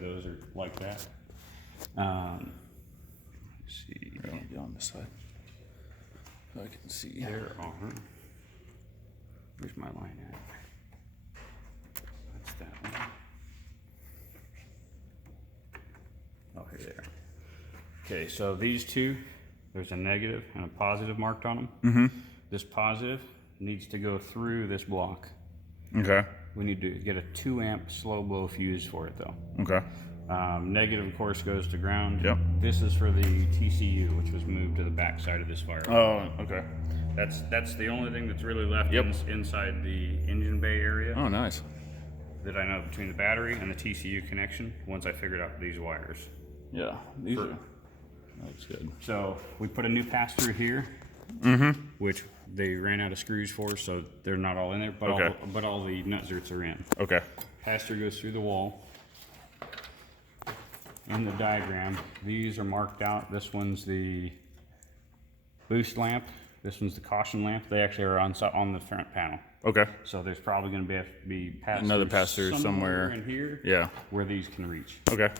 Those are like that. Let's see. I'll get on this side. So I can see. There are. Where's my line at? That's that one. Oh, here they are. Okay, so these two, there's a negative and a positive marked on them. Mm-hmm. This positive needs to go through this block. Okay. We need to get a 2 amp slow blow fuse for it though. Okay. Negative, of course, goes to ground. Yep. This is for the TCU, which was moved to the back side of this fire. Oh, okay. That's the only thing that's really left inside the engine bay area Oh, nice. that I know between the battery and the TCU connection once I figured out these wires. Yeah, these are. That's good. So we put a new pass-through here, which they ran out of screws for, so they're not all in there, but, Okay. all the nut zerts are in. Okay. Pass-through goes through the wall. In the diagram, these are marked out. This one's the boost lamp. This one's the caution lamp. They actually are on the front panel. Okay. So there's probably going to be Another pass-through somewhere in here. Yeah. Where these can reach, Okay.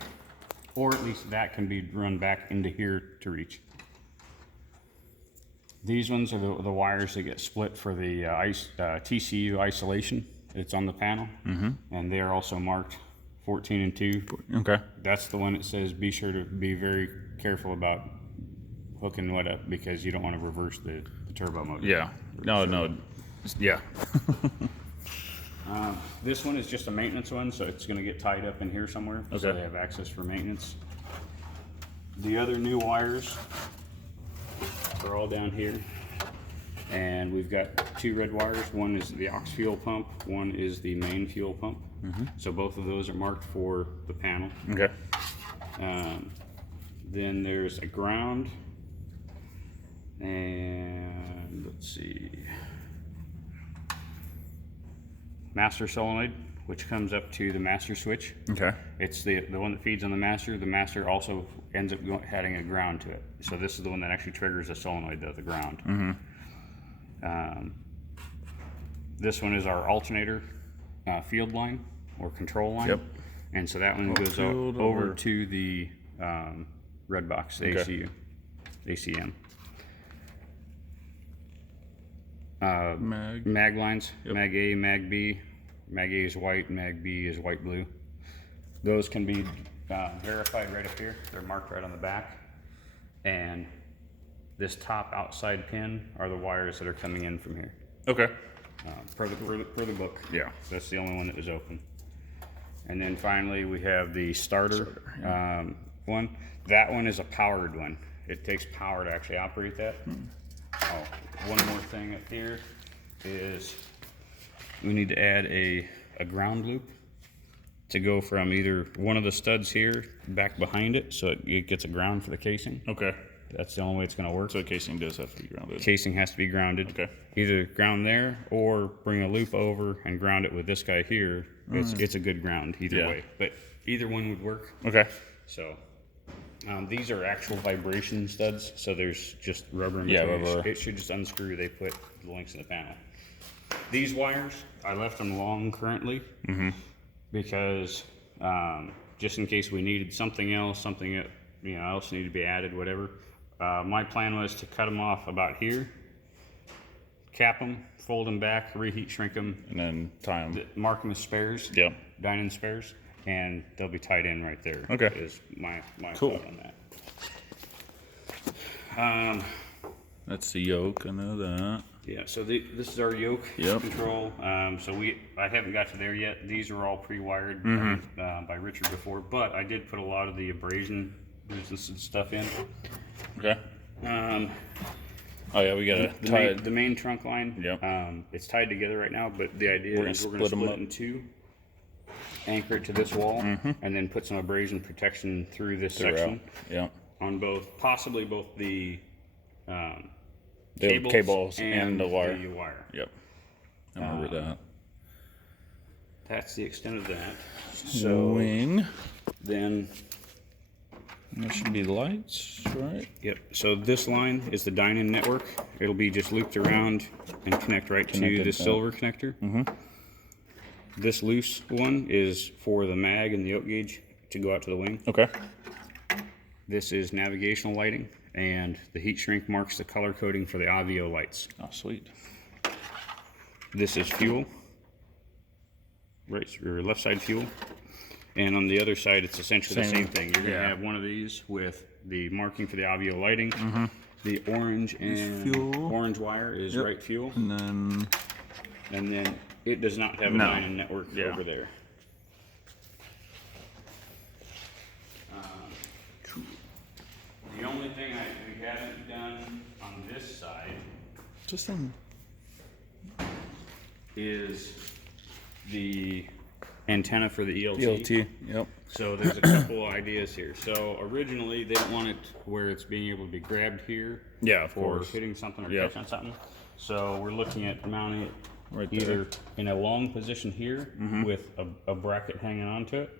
or at least that can be run back into here to reach. These ones are the wires that get split for the TCU isolation. It's on the panel, and they are also marked 14 and 2. Okay. That's the one that says be sure to be very careful about hooking what up because you don't want to reverse the turbo motor. Yeah. No. Yeah. This one is just a maintenance one, so it's going to get tied up in here somewhere, so Okay. they have access for maintenance. The other new wires are all down here, and we've got 2 red wires. One is the aux fuel pump, one is the main fuel pump. So both of those are marked for the panel. Okay. Then there's a ground, and let's see, master solenoid, which comes up to the master switch. Okay. It's the one that feeds on the master. The master also ends up having a ground to it. So this is the one that actually triggers the solenoid, the ground. This one is our alternator field line or control line. Yep. And so that one goes field over over- to the red box, the Okay. ACM. Mag. Mag lines, Yep. Mag A, Mag B. Mag A is white, Mag B is white blue. Those can be verified right up here. They're marked right on the back. And this top outside pin are the wires that are coming in from here. Okay. Per the book. Yeah. That's the only one that was open. And then finally we have the starter one. That one is a powered one. It takes power to actually operate that. Oh, one more thing up here is we need to add a ground loop to go from either one of the studs here back behind it so it gets a ground for the casing. Okay. That's the only way it's going to work. So the casing does have to be grounded. Casing has to be grounded. Okay. Either ground there or bring a loop over and ground it with this guy here. It's a good ground either Yeah. way. But either one would work. Okay. So these are actual vibration studs. So there's just rubber in Yeah, between. rubber. It should just unscrew. They put the links in the panel. These wires, I left them long currently because just in case we needed something else, something that else needed to be added, whatever. My plan was to cut them off about here, cap them, fold them back, reheat shrink them, And then time. mark them as spares, Yep. dine-in spares, and they'll be tied in right there. Okay. Is my Cool. thought on that. That's the yoke. I know that. Yeah, so this is our yoke Yep. control. So I haven't got to there yet. These are all pre-wired by Richard before, but I did put a lot of the abrasion resistant stuff in. Okay. Oh yeah, we gotta The tie main, it. the main trunk line, Yep. it's tied together right now, but the idea We're is gonna we're going to split 'em split up. it in two, anchor it to this wall, and then put some abrasion protection through this section Yeah. on possibly both the The cables and the wire. wire. Yep. I remember that. That's the extent of that. So Wing. then, There should be lights, right? yep. So this line is the dine-in network. It'll be just looped around and connect right to Connected this to- silver connector. This loose one is for the mag and the yoke gauge to go out to the wing. Okay. This is navigational lighting, and the heat shrink marks the color coding for the Avio lights. Oh, sweet. This is fuel, right, or left side fuel, and on the other side it's essentially the same thing. You're gonna have one of these with the marking for the Avio lighting. The orange and fuel. orange wire is right fuel, And then it does not have a Dyna network over there. The only thing we haven't done on this side just in. is the antenna for the ELT. ELT. Yep. So there's a couple ideas here. So originally they don't want it where it's being able to be grabbed here. Yeah, of or course. hitting something or catching on something. So we're looking at mounting it Right there. either in a long position here with a bracket hanging onto it,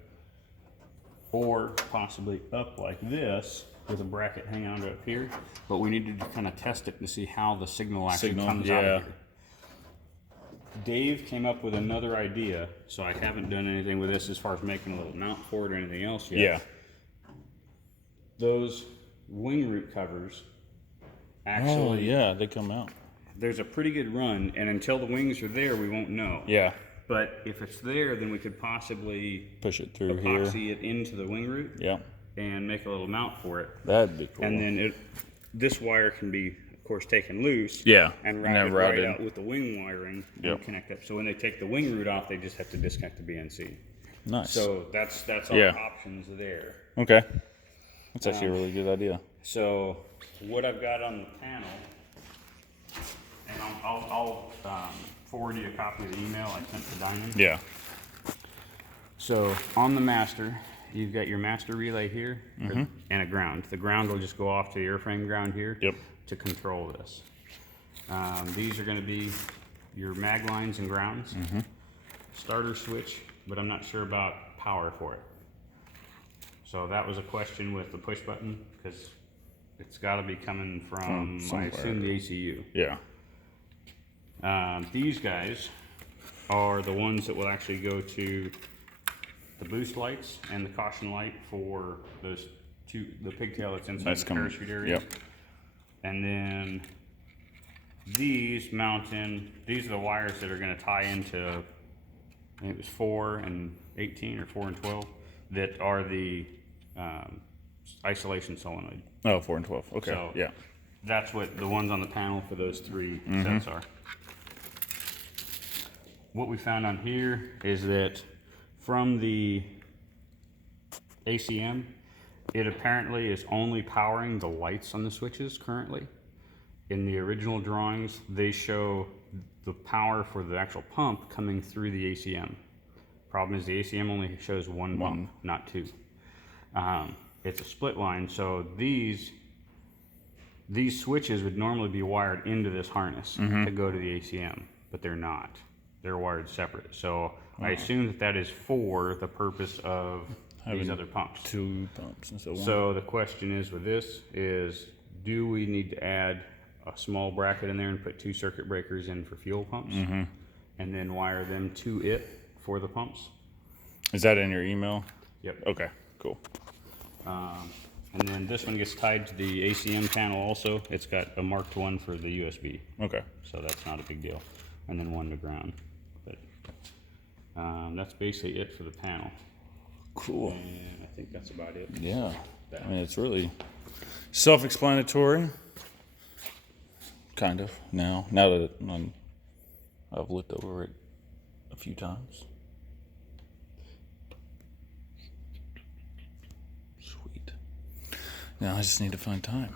or possibly up like this with a bracket hanging onto it here. But we needed to kind of test it to see how the signal actually comes out of here. Dave came up with another idea, so I haven't done anything with this as far as making a little mount for it or anything else yet. Yeah. Those wing root covers Oh, actually, yeah, they come out. there's a pretty good run, and until the wings are there, we won't know. Yeah. But if it's there, then we could possibly Push it through here. epoxy it into the wing root Yeah. and make a little mount for it. That'd be cool. And then this wire can be, of course, taken loose. Yeah, And and routed then right routed. out with the wing wiring Yep. and connect up. So when they take the wing root off, they just have to disconnect the BNC. Nice. So that's our Yeah. options there. Okay. That's actually a really good idea. So what I've got on the panel, and I'll forward you a copy of the email I sent to Diamond. Yeah. So on the master, you've got your master relay here and a ground. The ground will just go off to the airframe ground here Yep. to control this. These are going to be your mag lines and grounds. Starter switch, but I'm not sure about power for it. So that was a question with the push button, because it's got to be coming from, I somewhere. assume, the ACU. Yeah. These guys are the ones that will actually go to the boost lights and the caution light for those two, the pigtail that's inside the parachute area. Yep. And then these mount in, these are the wires that are going to tie into, I think it was 4 and 18 or 4 and 12, that are the isolation solenoid. Oh, 4 and 12. Okay. So yeah. that's what the ones on the panel for those three sets are. What we found on here is that from the ACM, it apparently is only powering the lights on the switches currently. In the original drawings, they show the power for the actual pump coming through the ACM. Problem is the ACM only shows one pump, not two. It's a split line, so these switches would normally be wired into this harness to go to the ACM, but they're not. They're wired separate. So I assume that that is for the purpose of these other pumps. 2 pumps instead of 1. So the question is with this is, do we need to add a small bracket in there and put 2 circuit breakers in for fuel pumps and then wire them to it for the pumps? Is that in your email? Yep. Okay, cool. And then this one gets tied to the ACM panel also. It's got a marked one for the USB. Okay. So that's not a big deal. And then one to ground. But that's basically it for the panel. Cool. And I think that's about it. Yeah. I mean, it's really self-explanatory. Kind of. Now that I've looked over it a few times. Sweet. Now I just need to find time.